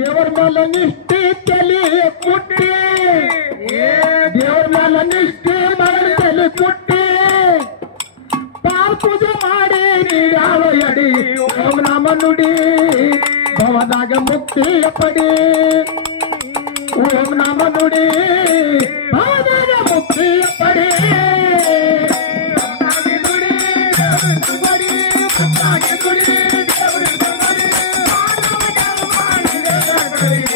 ದೇವರ ಮೇಲೆ ನಿಷ್ಠೆ ತಲೆ ಕುಟ್ಟಿ ದೇವರ ಮೇಲೆ ನಿಷ್ಠೆ ಮಾಡಿ ತಲೆ ಕುಟ್ಟಿ ಪಾಲ್ ಪೂಜೆ ಮಾಡಿ ನೀಡಾವ ಎಡಿ ಓಂ ನಾಮ ನುಡಿ ಭವದಾಗ ಮುಕ್ತಿಯ ಪಡಿ ಓಂ ನಾಮ ನುಡಿ ಭವದಾಗ ಮುಕ್ತಿಯ ಪಡಿ ಓಂ ನಾಮ ನುಡಿ ಮುಕ್ತಿಯ ಪಡಿ ಓಂ ನಾಮ ನುಡಿ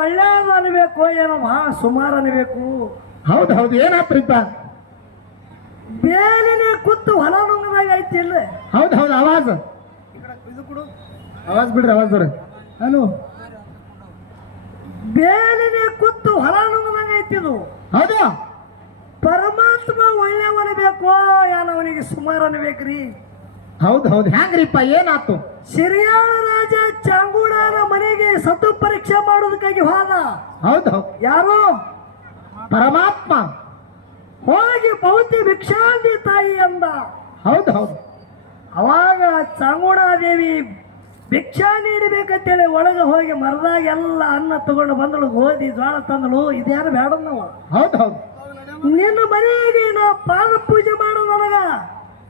ಒಳ್ಳೇದು ಅನ್ಬೇಕು ಏನೋ ಮಹಾ ಸುಮಾರು ಅನ್ಬೇಕು ಹೌದು. ಹೌದು ಏನಪ್ಪ ಬೇಲಿನ ಕುತ್ತು ಹೊಲ ನುಂಗದಾಗ ಐತಿ ಇಲ್ಲ. ಹೌದು ಹೌದು. ಆವಾಜ್. ಇದು ಕೊಡು ಆವಾಜ್ ಬಿಡ್ರಿ ಆವಾಜ್ ಬರ್ರಿ ಹಲೋ. ಬೇಲಿನ ಕುತ್ತು ಹೊಲ ನುಂಗದಾಗ ಐತಿ ಇದು. ಹೌದು. ಪರಮಾತ್ಮ ಒಳ್ಳೆಯವನಬೇಕು ಏನೋ ಅವನಿಗೆ ಸುಮಾರು ಅನ್ಬೇಕ್ರಿ ಹೌದು ಹೌದು. ಹ್ಯಾಂಗ್ರಿಪ್ಪ ಏನಾತು ಸಿರಿಯಾಳ ರಾಜ ಚಾಂಗೂಡನ ಮನೆಗೆ ಸತು ಪರೀಕ್ಷೆ ಮಾಡೋದಕ್ಕಾಗಿ ಹೋದ. ಹೌದು ಹೌದು. ಯಾರು? ಪರಮಾತ್ಮ. ಹೋಗಿ ಪೌತಿ ಭಿಕ್ಷಾಂತಿ ತಾಯಿ ಅಂದ ಹೌದು ಹೌದು. ಅವಾಗ ಚಾಮುಂಡಾದೇವಿ ಭಿಕ್ಷಾ ನೀಡಬೇಕಂತೇಳಿ ಒಳಗೆ ಹೋಗಿ ಮರದಾಗ ಎಲ್ಲ ಅನ್ನ ತಗೊಂಡು ಬಂದಳು ಗೋಧಿ ಜ್ವಾಳ ತಂದಳು. ಇದ್ಯಾರು ಬೇಡ ನಾವು ಹೌದು ಹೌದು. ನಿನ್ನ ಮನೆಗೆ ನಾ ಪಾದ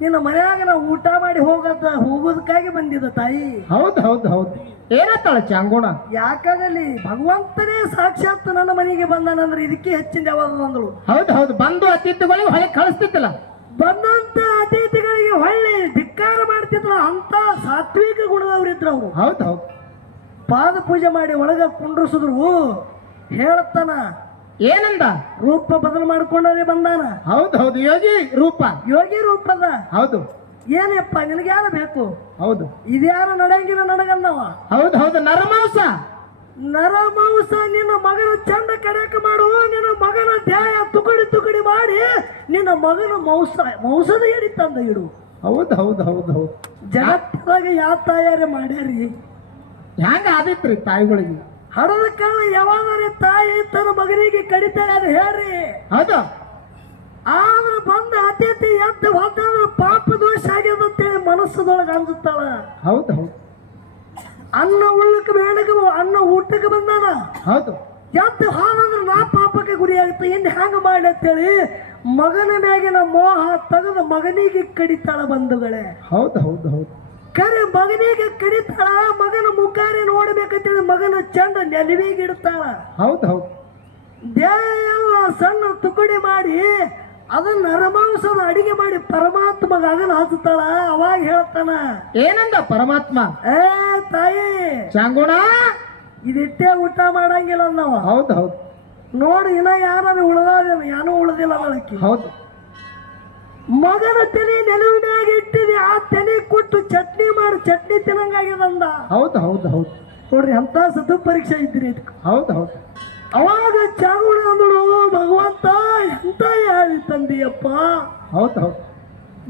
ನಿನ್ನ ಮನೆಯಾಗ ನಾವು ಊಟ ಮಾಡಿ ಹೋಗದ ಹೋಗೋದಕ್ಕಾಗಿ ಬಂದಿದ್ದ ತಾಯಿ. ಹೌದು ಹೌದು ಹೌದು. ಏನತ್ತಾಳ ಚಾಂಗೋಣ? ಯಾಕಾಗಲಿ ಭಗವಂತನೇ ಸಾಕ್ಷಾತ್ ನನ್ನ ಮನೆಗೆ ಬಂದಾನಂದ್ರೆ ಇದಕ್ಕೆ ಹೆಚ್ಚಿನ ಯಾವಾಗ ಅಂದಳು ಹೌದು ಹೌದು. ಬಂದು ಅತಿಥಿಗಳಿಗೆ ಹೊಳೆ ಕಳಿಸ್ತಿತ್ತಲ್ಲ ಬಂದಂತ ಅತಿಥಿಗಳಿಗೆ ಹೊಳ್ಳಿ ಧಿಕ್ಕಾರ ಮಾಡ್ತಿದ್ರು ಅಂತ ಸಾತ್ವಿಕ ಗುಣದವ್ರಿದ್ರು ಅವರು. ಹೌದು ಹೌದು. ಪಾದ ಪೂಜೆ ಮಾಡಿ ಒಳಗ ಕುಂಡ್ರಸಿದ್ರು. ಹೇಳ್ತಾನ ಏನಂದ? ರೂಪ ಬದಲು ಮಾಡ್ಕೊಂಡೇ ಬಂದಾನ. ಹೌದು ಹೌದು. ಯೋಗಿ ರೂಪ. ಯೋಗಿ ರೂಪದ. ಹೌದು. ಏನಪ್ಪ ನಿನಗೆ ಯಾರು ಬೇಕು? ಹೌದು. ಇದ್ಯಾರು ನಡೆಯಂಗಿಲ್ಲ ನನಗಂದವ ಹೌದು ಹೌದು. ನರಮಾಂಸ. ನರಮಾಂಸ ನಿನ್ನ ಮಗನ ಚಂದ ಕಡೆಕ ಮಾಡು. ನಿನ್ನ ಮಗನ ಧ್ಯಾಯ ತುಕಡಿ ತುಕಡಿ ಮಾಡಿ ನಿನ್ನ ಮಗನ ಮೌಸ ಮೌಸದ ಹಿಡಿ ತಂದ ಇಡು. ಹೌದು ಹೌದು ಹೌದು ಹೌದು. ಜಗತ್ತಾಗ ಯಾವ ತಯಾರಿ ಮಾಡ್ಯಾರಿ? ಹ್ಯಾಂಗ ಆದಿತ್ರಿ ತಾಯಿಗಳಿಗೆ? ಹಡದ ಕಾರಣ ಯಾವಾಗಾರೆ ತಾಯಿ ತನ್ನ ಮಗನಿಗೆ ಕಡಿತಾಳೆ ಅದು ಹೇಳ್ರಿ. ಅದ ಆದ್ರೆ ಬಂದ ಅತಿಥಿ ಎದ್ದು ಹೋದ್ರೆ ಪಾಪ ದೋಷ ಆಗ್ಯದ ಅಂತೇಳಿ ಮನಸ್ಸದೊಳಗೆ ಅಂಜುತ್ತಾಳ ಹೌದು ಹೌದು. ಅನ್ನ ಉಳ್ಳಕ್ಕೆ ಬೇಡಕ್ಕೆ ಅನ್ನ ಊಟಕ್ಕೆ ಬಂದಾನ. ಹೌದು. ಎದ್ದು ಹಾದಂದ್ರೆ ನಾ ಪಾಪಕ್ಕೆ ಗುರಿ ಆಗುತ್ತೆ ಇನ್ನು ಹ್ಯಾಂಗ ಮಾಡಿ ಅಂತೇಳಿ ಮಗನ ಮ್ಯಾಗಿನ ಮೋಹ ತೆಗೆದು ಮಗನಿಗೆ ಕಡಿತಾಳ ಬಂಧುಗಳೇ. ಹೌದು ಹೌದು ಹೌದು. ಕರೆ ಮಗನಿಗೆ ಕಡಿತಾಳ ಮಗನ ಮುಖಾರಿ ನೋಡ್ಬೇಕಂತೇಳಿ ಮಗನ ಚಂದ ನೆಲವಿಗೆ ಇಡ್ತಾಳ. ಹೌದು ಹೌದು. ದೇಹ ಎಲ್ಲ ಸಣ್ಣ ತುಕಡಿ ಮಾಡಿ ಅದನ್ನ ನರಮಾಂಸದ ಅಡಿಗೆ ಮಾಡಿ ಪರಮಾತ್ಮಗ ಅದನ್ನ ಹಚ್ಚುತ್ತಾಳ ಅವಾಗ ಹೇಳ್ತಾನ. ಏನಂದ ಪರಮಾತ್ಮ? ಏ ತಾಯಿ ಚಾಂಗೋಣ? ಇದಿಟ್ಟೇ ಊಟ ಮಾಡಂಗಿಲ್ಲ ನಾವು. ಹೌದು ಹೌದು. ನೋಡಿ ಇನ್ನ ಯಾರು ಉಳ್ದಾದ ಏನೂ ಉಳ್ದಿಲ್ಲ ಅವಳಕ್ಕೆ ಹೌದು. ಮಗನ ತಲೆ ನೆಲವಿನಾಗ ಇಟ್ಟಿದೆ ಆ ತಲೆ ಕೊಟ್ಟು ಚಟ್ನಿ ಮಾಡಿ ಚಟ್ನಿ ತಿನ್ನಂಗಾಗ್ಯದಂದ ಹೌದು ಹೌದು ಹೌದು. ನೋಡ್ರಿ ಅಂತ ಸದ್ದು ಪರೀಕ್ಷೆ ಇದ್ರಿ ಇದಕ್ಕೆ ಹೌದು ಹೌದು. ಅವಾಗ ಚಾಗುಣ ಅಂದಳು ಭಗವಂತ ಎಂತ ಯಾರಿ ತಂದಿಯಪ್ಪ? ಹೌದು ಹೌದು.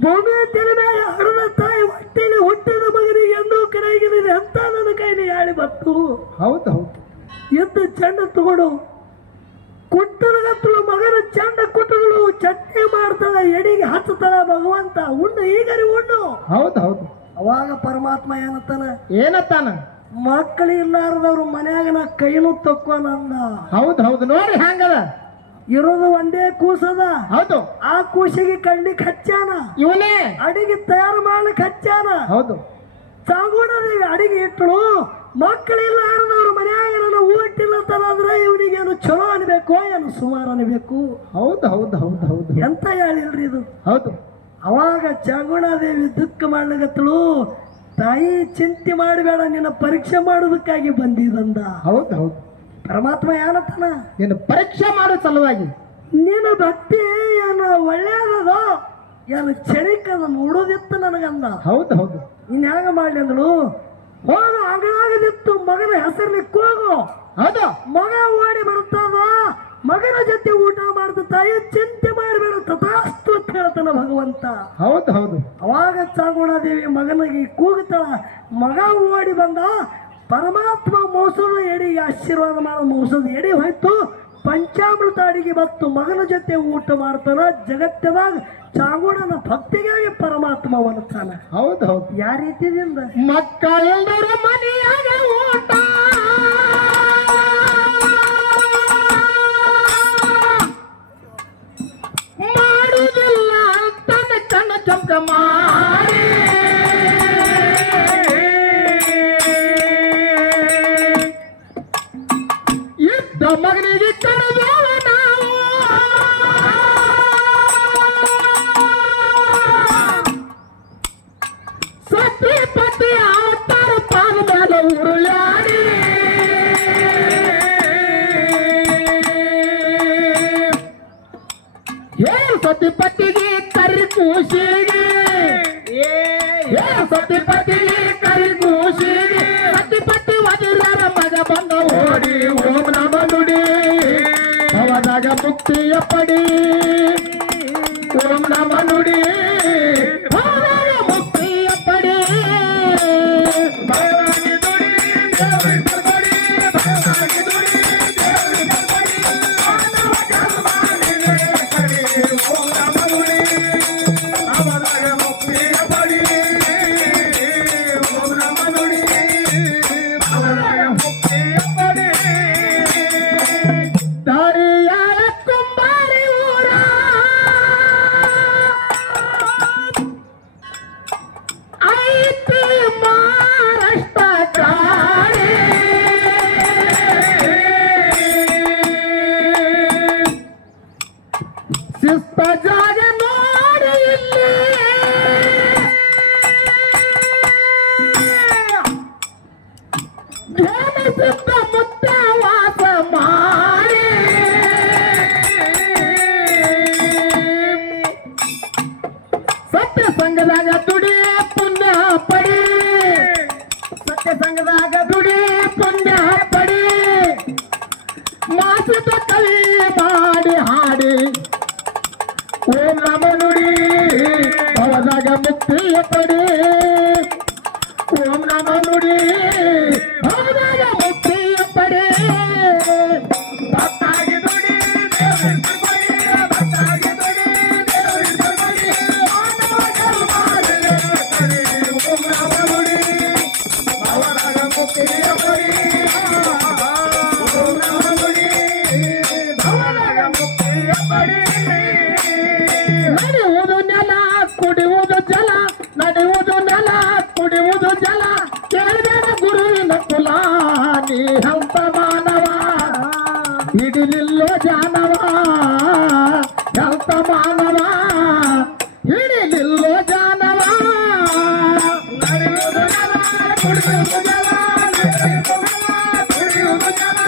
ಭೂಮಿ ತಲೆ ಮೇಲೆ ಹಡದ ತಾಯಿ ಹೊಟ್ಟೆಲಿ ಹುಟ್ಟಿದ ಮಗನಿಗೆ ಎಂದೂ ಕರೆಯಾಗಿದ್ದೀನಿ ಅಂತ ನನ್ನ ಕೈಲಿ ಯಾಳಿ ಬತ್ತು ಹೌದು ಹೌದು. ಎದ್ದು ಚೆಂಡ ತಗೊಂಡು ಕುಟ್ಟದಗತ್ತಳು ಮಗನ ಚೆಂಡ ಕುಟ್ಟದಳು ಚಟ್ನಿ ಮಾಡ್ತಾಳ ಎಡಿಗೆ ಹಚ್ಚುತ್ತಾನ ಭಗವಂತ. ಉಣ್ಣು ಈಗರಿ ಉಣ್ಣು. ಹೌದು ಹೌದು. ಅವಾಗ ಪರಮಾತ್ಮ ಏನತ್ತಾನ? ಏನತ್ತಾನ? ಮಕ್ಕಳು ಇಲ್ಲಾರದವ್ರು ಮನ್ಯಾಗ ನಾ ಕೈನು ತಕ್ಕೋನಂದ ಹೌದು ಹೌದು. ನೋಡಿ ಹ್ಯಾಂಗದ? ಇರೋದು ಒಂದೇ ಕೂಸದ. ಹೌದು. ಆ ಕೂಸಿಗೆ ಕಣ್ಣಿಗೆ ಹಚ್ಚಾನ ಇವನೇ? ಅಡಿಗೆ ತಯಾರು ಮಾಡ್ಲಿಕ್ಕೆ ಹಚ್ಚಾನ ಹೌದು. ಚಾಂಗುಣದೇವಿ ಅಡಿಗೆ ಇಟ್ಟಳು. ಮಕ್ಕಳಿಲ್ಲಾರದವ್ರು ಮನ್ಯಾಗ ಮನೆಯಾಗ ಊಟಿಲ್ಲ ಇವನಿಗೆ ಏನು ಚಲೋ ಅನ್ಬೇಕು ಏನು ಸುಮಾರು ಅನ್ಬೇಕು? ಹೌದು ಹೌದು ಹೌದು ಹೌದು. ಎಂತ ಹೇಳಿಲ್ರಿ ಇದು? ಹೌದು. ಅವಾಗ ಚಾಂಗುಣಾದೇವಿ ದುಃಖ ಮಾಡ್ಲಿಕತ್ತಳು ತಾಯಿ ಚಿಂತೆ ಮಾಡಬೇಡ ನಿನ್ನ ಪರೀಕ್ಷೆ ಮಾಡೋದಕ್ಕಾಗಿ ಬಂದಿದಂದ. ಹೌದು ಹೌದು. ಪರಮಾತ್ಮ ಏನತ್ತಾನ ನೀನು ಪರೀಕ್ಷೆ ಮಾಡೋ ಸಲುವಾಗಿ. ನಿನ್ನ ಭಕ್ತಿ ಏನು ಒಳ್ಳೆಯದೋ ಏನು ಚಳಿಕ ನೋಡೋದಿತ್ತು ನನಗಂದ. ಹೌದು ಹೌದು. ನೀನು ಹ್ಯಾಂಗ ಮಾಡ್ಲಿ ಅಂದಳು? ಹೋಗ ಅಂಗಳಾಗದಿತ್ತು ಮಗನ ಹೆಸರಲ್ಲಿ ಕೂಗು. ಅದ ಮಗ ಓಡಿ ಬರುತ್ತಾನ ಮಗನ ಜೊತೆ ಊಟ ಮಾಡ್ತ ತಾಯಿ ಚಿಂತೆ ಮಾಡಬೇಡ. ತಥಾಸ್ತು ಅಂತ ಹೇಳ್ತಾನ ಭಗವಂತ. ಹೌದು ಹೌದು. ಅವಾಗ ಚಾಮುಂಡಾದೇವಿ ಮಗನಿಗೆ ಕೂಗುತ್ತಾಳ. ಮಗ ಓಡಿ ಬಂದ. ಪರಮಾತ್ಮ ಮೋಸದ ಎಡಿಗೆ ಆಶೀರ್ವಾದ ಮಾಡ. ಮೋಸದ ಎಡಿ ಹೋಯ್ತು. ಪಂಚಾಮೃತ ಅಡಿಗೆ ಮತ್ತು ಮಗನ ಜೊತೆ ಊಟ ಮಾಡ್ತಾನ. ಜಗತ್ತಿನಾಗ ಚಾಮುಂಡನ ಭಕ್ತಿಗಾಗಿ ಪರಮಾತ್ಮ ಒಲತಾನ ಹೌದು ಹೌದು. ಯಾವ ರೀತಿಯಿಂದ ಮಕ್ಕಳೆಲ್ಲರೂ ಮನೆಯಾಗ ಊಟ. ಮಾಡುವುದಿಲ್ಲ ಅಂತಾನೆ ಕಣ್ಣು ಚಮಕ ಮಾಡಿ. ಇದ್ದ ಮಗನಿಗೆ சுத்தியபடி உன் ಸಂಘದಾಗ ದುಡಿ ಪುಣ್ಯ ಪಡಿ ಸತ್ಯ ಸಂಘದಾಗ ದುಡಿ ಪುಣ್ಯ ಪಡಿ ಮಾಸಿದ ಕವಿ ಮಾಡಿ ಹಾಡಿ ಓಂ ನಮ ನುಡಿ ಭವದಾಗ ಮುಕ್ತಿಯ ಪಡಿ ಓಂ ನಮ ನುಡಿ హంప మానవా ఇది నిల్లో జానవా? హంప మానవా ఇది నిల్లో జానవా? నడి నడి నడి నడి నడి నడి నడి